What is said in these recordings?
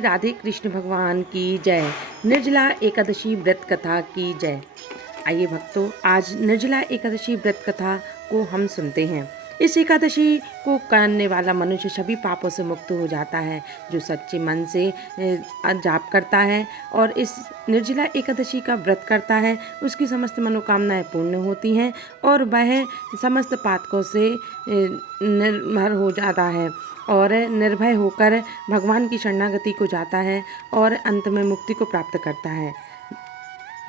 राधे कृष्ण भगवान की जय। निर्जला एकादशी व्रत कथा की जय। आइए भक्तों, आज निर्जला एकादशी व्रत कथा को हम सुनते हैं। इस एकादशी को करने वाला मनुष्य सभी पापों से मुक्त हो जाता है। जो सच्चे मन से जाप करता है और इस निर्जला एकादशी का व्रत करता है, उसकी समस्त मनोकामनाएं पूर्ण होती हैं और वह समस्त पातकों से निर्भर हो जाता है और निर्भय होकर भगवान की शरणागति को जाता है और अंत में मुक्ति को प्राप्त करता है।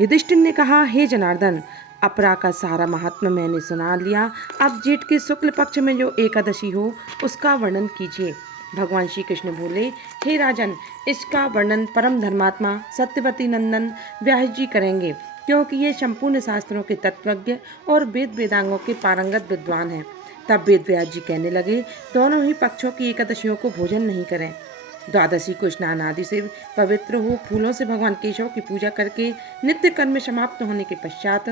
युधिष्ठिर ने कहा, हे जनार्दन, अपरा का सारा महात्मा मैंने सुना लिया। अब जेठ के शुक्ल पक्ष में जो एकादशी हो उसका वर्णन कीजिए। भगवान श्री कृष्ण बोले, हे राजन, इसका वर्णन परम धर्मात्मा सत्यवती नंदन व्यास जी करेंगे, क्योंकि ये संपूर्ण शास्त्रों के तत्वज्ञ और वेद वेदांगों के पारंगत विद्वान हैं। तब वेद व्यास जी कहने लगे, दोनों ही पक्षों की एकादशियों को भोजन नहीं करें। द्वादशी को स्नान आदि से पवित्र हो फूलों से भगवान केशव की पूजा करके नित्य कर्म समाप्त होने के पश्चात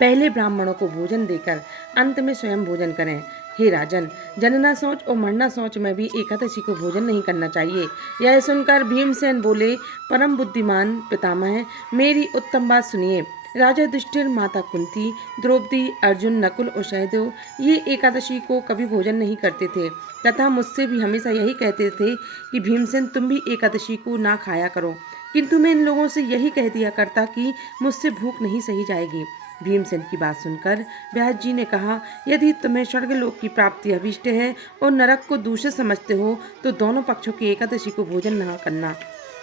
पहले ब्राह्मणों को भोजन देकर अंत में स्वयं भोजन करें। हे राजन, जनना शौच और मरना शौच में भी एकादशी को भोजन नहीं करना चाहिए। यह सुनकर भीमसेन बोले, परम बुद्धिमान पितामह, मेरी उत्तम बात सुनिए। राजा युधिष्ठिर, माता कुंती, द्रौपदी, अर्जुन, नकुल और सहदेव ये एकादशी को कभी भोजन नहीं करते थे तथा मुझसे भी हमेशा यही कहते थे कि भीमसेन, तुम भी एकादशी को ना खाया करो। किंतु मैं इन लोगों से यही कह दिया करता कि मुझसे भूख नहीं सही जाएगी। भीमसेन की बात सुनकर व्यास जी ने कहा, यदि तुम्हें स्वर्गलोक की प्राप्ति अभिष्ट है और नरक को दूषित समझते हो तो दोनों पक्षों की एकादशी को भोजन न करना।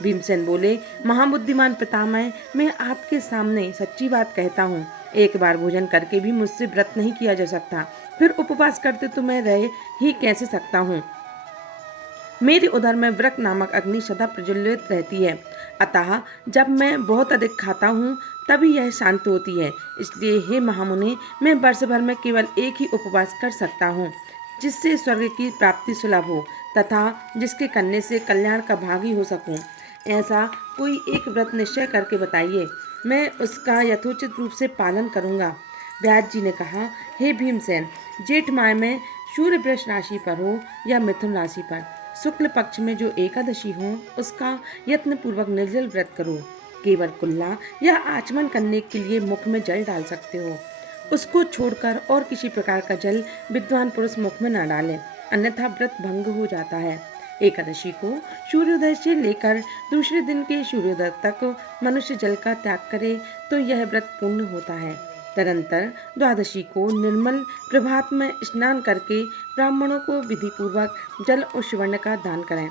भीमसेन बोले, महाबुद्धिमान पितामह, मैं आपके सामने सच्ची बात कहता हूँ। एक बार भोजन करके भी मुझसे व्रत नहीं किया जा सकता, फिर उपवास करते तो मैं रह ही कैसे सकता हूँ। मेरे उदर में व्रत नामक अग्नि सदा प्रज्वलित रहती है, अतः जब मैं बहुत अधिक खाता हूँ तभी यह शांत होती है। इसलिए हे महामुने, मैं वर्ष भर में केवल एक ही उपवास कर सकता हूँ, जिससे स्वर्ग की प्राप्ति सुलभ हो तथा जिसके करने से कल्याण का भागी हो सकूँ। ऐसा कोई एक व्रत निश्चय करके बताइए, मैं उसका यथोचित रूप से पालन करूँगा। व्यास जी ने कहा, हे भीमसेन, जेठ माह में सूर्य वृष राशि पर हो या मिथुन राशि पर शुक्ल पक्ष में जो एकादशी हो उसका यत्न पूर्वक निर्जल व्रत करो। केवल कुल्ला या आचमन करने के लिए मुख में जल डाल सकते हो। उसको छोड़कर और किसी प्रकार का जल विद्वान पुरुष मुख में न डाले, अन्यथा व्रत भंग हो जाता है। एकादशी को सूर्योदय से लेकर दूसरे दिन के सूर्योदय तक मनुष्य जल का त्याग करे तो यह व्रत पूर्ण होता है। तदंतर द्वादशी को निर्मल प्रभात में स्नान करके ब्राह्मणों को विधि पूर्वक जल और सुवर्ण का दान करें।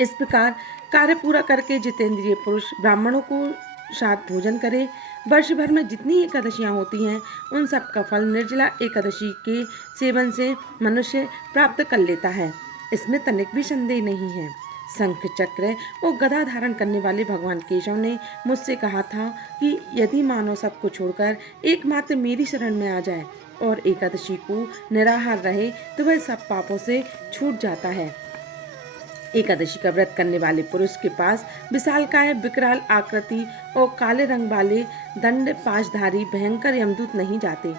इस प्रकार कार्य पूरा करके जितेंद्रिय पुरुष ब्राह्मणों को साथ भोजन करे। वर्ष भर में जितनी एकादशियां होती हैं उन सब का फल निर्जला एकादशी के सेवन से मनुष्य प्राप्त कर लेता है, इसमें तनिक भी संदेह नहीं है। शंख चक्र और गदा धारण करने वाले भगवान केशव ने मुझसे कहा था कि यदि मानव सबको छोड़कर एकमात्र मेरी शरण में आ जाए और एकादशी को निराहार रहे तो वह सब पापों से छूट जाता है। एकादशी का व्रत करने वाले पुरुष के पास विशालकाय, विकराल आकृति और काले रंग वाले दंड पाशधारी भयंकर यमदूत नहीं जाते।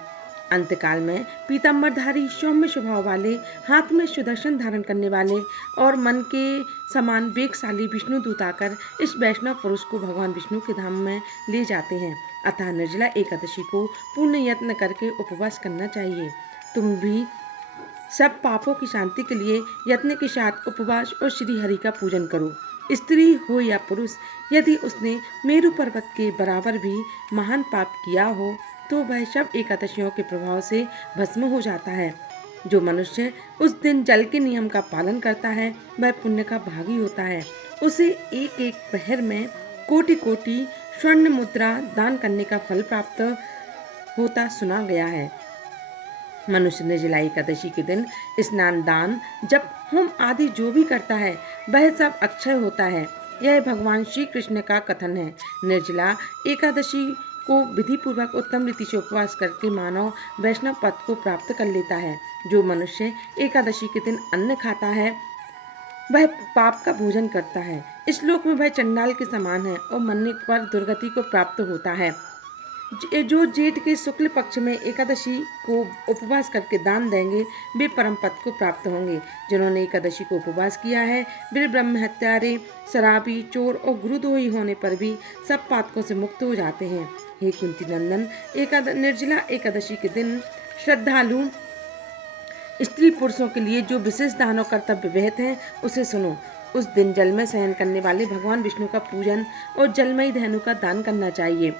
अंतकाल में पीताम्बरधारी, सौम्य स्वभाव वाले, हाथ में सुदर्शन धारण करने वाले और मन के समान वेगशाली विष्णु दूत आकर इस वैष्णव पुरुष को भगवान विष्णु के धाम में ले जाते हैं। अतः निर्जला एकादशी को पूर्ण यत्न करके उपवास करना चाहिए। तुम भी सब पापों की शांति के लिए यत्न के साथ उपवास और श्री हरि का पूजन करो। स्त्री हो या पुरुष, यदि उसने मेरु पर्वत के बराबर भी महान पाप किया हो तो वह सब एकादशियों के प्रभाव से भस्म हो जाता है। जो मनुष्य उस दिन जल के नियम का पालन करता है वह पुण्य का भागी होता है। उसे एक एक पहर में कोटि कोटि स्वर्ण मुद्रा दान करने का फल प्राप्त होता सुना गया है। मनुष्य निर्जला एकादशी के दिन स्नान, दान, जप, होम आदि जो भी करता है वह सब अक्षय होता है। यह भगवान श्री कृष्ण का कथन है। निर्जला एकादशी को विधि पूर्वक उत्तम रीति से उपवास करके मानव वैष्णव पद को प्राप्त कर लेता है। जो मनुष्य एकादशी के दिन अन्न खाता है वह पाप का भोजन करता है। इस लोक में वह चंडाल के समान है और मरने पर दुर्गति को प्राप्त होता है। जो जेठ के शुक्ल पक्ष में एकादशी को उपवास करके दान देंगे वे परम पद को प्राप्त होंगे। जिन्होंने एकादशी को उपवास किया है वे ब्रह्म हत्यारे, शराबी, चोर और गुरुद्रोही होने पर भी सब पातकों से मुक्त हो जाते हैं। हे कुंती नंदन, निर्जला एकादशी के दिन श्रद्धालु स्त्री पुरुषों के लिए जो विशेष दानों कर्तव्य विहित हैं उसे सुनो। उस दिन जल में शयन करने वाले भगवान विष्णु का पूजन और जलमयी धेनु का दान करना चाहिए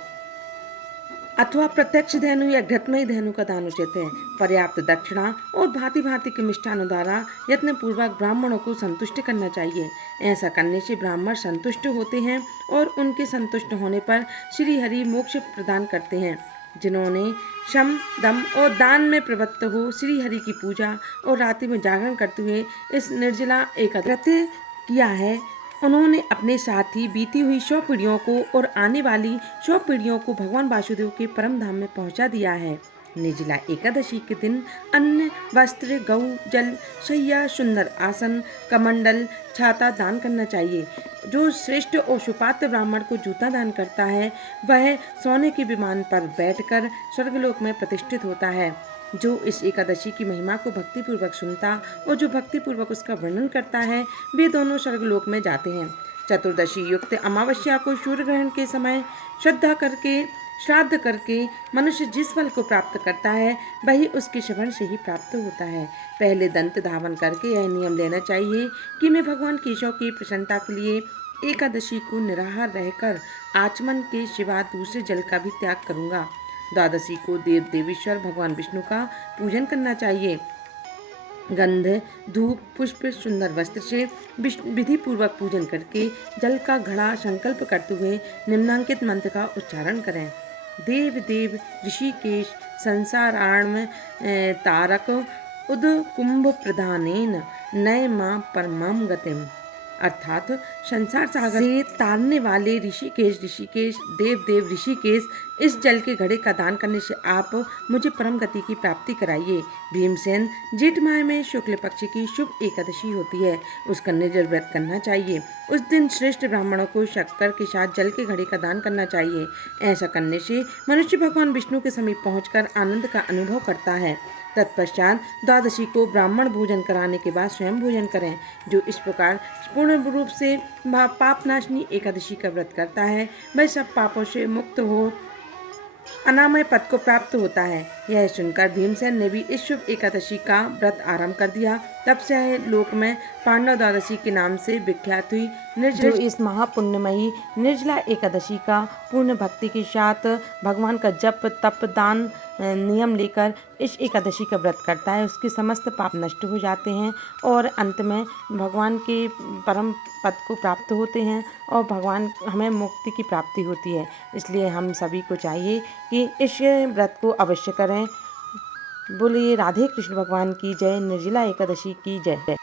अथवा प्रत्यक्ष धेनु या घृतमयी धेनु का दान उचित है। पर्याप्त दक्षिणा और भांति भांति के मिष्ठानों द्वारा यत्न पूर्वक ब्राह्मणों को संतुष्ट करना चाहिए। ऐसा करने से ब्राह्मण संतुष्ट होते हैं और उनके संतुष्ट होने पर श्री हरि मोक्ष प्रदान करते हैं। जिन्होंने शम, दम और दान में प्रवृत्त हो श्री हरि की पूजा और रात्रि में जागरण करते हुए इस निर्जला एकादशी किया है, उन्होंने अपने साथ ही बीती हुई 100 पीढ़ियों को और आने वाली 100 पीढ़ियों को भगवान वासुदेव के परम धाम में पहुंचा दिया है। निर्जला एकादशी के दिन अन्न, वस्त्र, गौ, जल, शैया, सुंदर आसन, कमंडल, छाता दान करना चाहिए। जो श्रेष्ठ और सुपात्र ब्राह्मण को जूता दान करता है वह सोने के विमान पर बैठकर स्वर्गलोक में प्रतिष्ठित होता है। जो इस एकादशी की महिमा को भक्तिपूर्वक सुनता और जो भक्तिपूर्वक उसका वर्णन करता है वे दोनों स्वर्गलोक में जाते हैं। चतुर्दशी युक्त अमावस्या को सूर्य ग्रहण के समय श्राद्ध करके मनुष्य जिस फल को प्राप्त करता है वही उसके श्रवण से ही प्राप्त होता है। पहले दंत धावन करके यह नियम लेना चाहिए कि मैं भगवान केशव की प्रसन्नता के लिए एकादशी को निराहार रहकर आचमन के सिवा दूसरे जल का भी त्याग करूंगा। द्वादशी को देव देवेश्वर भगवान विष्णु का पूजन करना चाहिए। गंध, धूप, पुष्प, सुंदर वस्त्र से विधि पूर्वक पूजन करके जल का घड़ा संकल्प करते हुए निम्नांकित मंत्र का उच्चारण करें। देव देव ऋषिकेश संसारार्ण तारक उद कुंभ प्रधानेन नय मां परमाम गतिम, अर्थात संसार सागर से तारने वाले ऋषिकेश देव ऋषिकेश, इस जल के घड़े का दान करने से आप मुझे परम गति की प्राप्ति कराइए। भीमसेन, जेठ माह में शुक्ल पक्ष की शुभ एकादशी होती है, उसका निर्जल व्रत करना चाहिए। उस दिन श्रेष्ठ ब्राह्मणों को शक्कर के साथ जल के घड़े का दान करना चाहिए। ऐसा करने से मनुष्य भगवान विष्णु के समीप पहुंचकर आनंद का अनुभव करता है। तत्पश्चात द्वादशी को ब्राह्मण भोजन कराने के बाद स्वयं भोजन करें। जो इस प्रकार पूर्ण रूप से पापनाशनी एकादशी का व्रत करता है वह सब पापों से मुक्त हो अनामय पद को प्राप्त होता है। यह सुनकर भीमसेन ने भी इस शुभ एकादशी का व्रत आरंभ कर दिया। तब से यह लोक में पांडव द्वादशी के नाम से विख्यात हुई। जो इस महापुण्यमयी निर्जला एकादशी का पूर्ण भक्ति के साथ भगवान का जप, तप, दान नियम लेकर इस एकादशी का व्रत करता है उसके समस्त पाप नष्ट हो जाते हैं और अंत में भगवान के परम पद को प्राप्त होते हैं और भगवान हमें मुक्ति की प्राप्ति होती है। इसलिए हम सभी को चाहिए कि इस व्रत को अवश्य करें। बोलिए राधे कृष्ण भगवान की जय, निर्जला एकादशी की जय।